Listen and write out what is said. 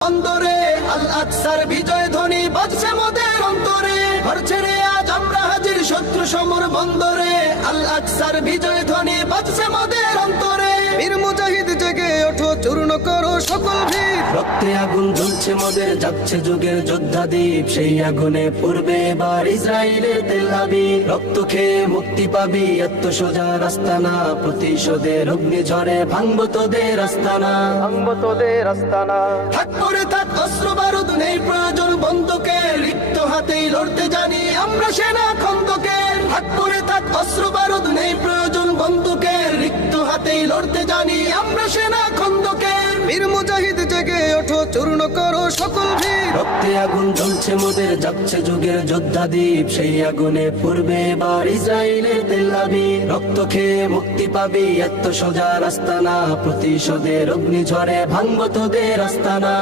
অন্তরে আল আকসার বিজয় ধ্বনি বাজছে মোদের অন্তরে, ঘর ছেড়ে আজ আমরা হাজির শত্রু সমর বন্দরে। আল আকসার বিজয় ধ্বনি বাজছে মোদের অন্তরে। বীর মুজাহিদ জেগে ওঠো, চূর্ণ করো সকল ভিড়। রক্তে আগুন জ্বলছে মোদের, যাচ্ছে যুগের যোদ্ধা দ্বীপ। সেই আগুনে পূর্বে এবার ইসরায়েলের তেল আবিব। রক্ত খেয়ে মুক্তি পাবি, এত সোজা রাস্তা না। প্রতিশোধের অগ্নি ঝরে ভাঙবো তোদের আস্তানা, ভাঙবো তোদের আস্তানা। থাক করে থাক অস্ত্র বারুদ, নেই প্রয়োজন বন্দুকের। রিক্ত হাতেই লড়তে জানি আমরা সেনা খন্দকের। থাক করে থাক অস্ত্র বারুদ, নেই প্রয়োজন বন্দুকের। রিক্ত হাতেই লড়তে জানি আমরা সেনা খন্দকের। বীর মুজাহিদ জেগে ওঠো, চূর্ণ করো সকল ভিড়। রক্তে আগুন জ্বলছে মোদের, যাচ্ছে যুগের যোদ্ধা দ্বীপ। সেই আগুনে পূর্বে এবার ইসরায়েলের তেল আবিব। রক্ত খেয়ে মুক্তি পাবি, এত সোজা রাস্তা না। প্রতিশোধের অগ্নি ঝরে ভাঙবো তোদের আস্তানা।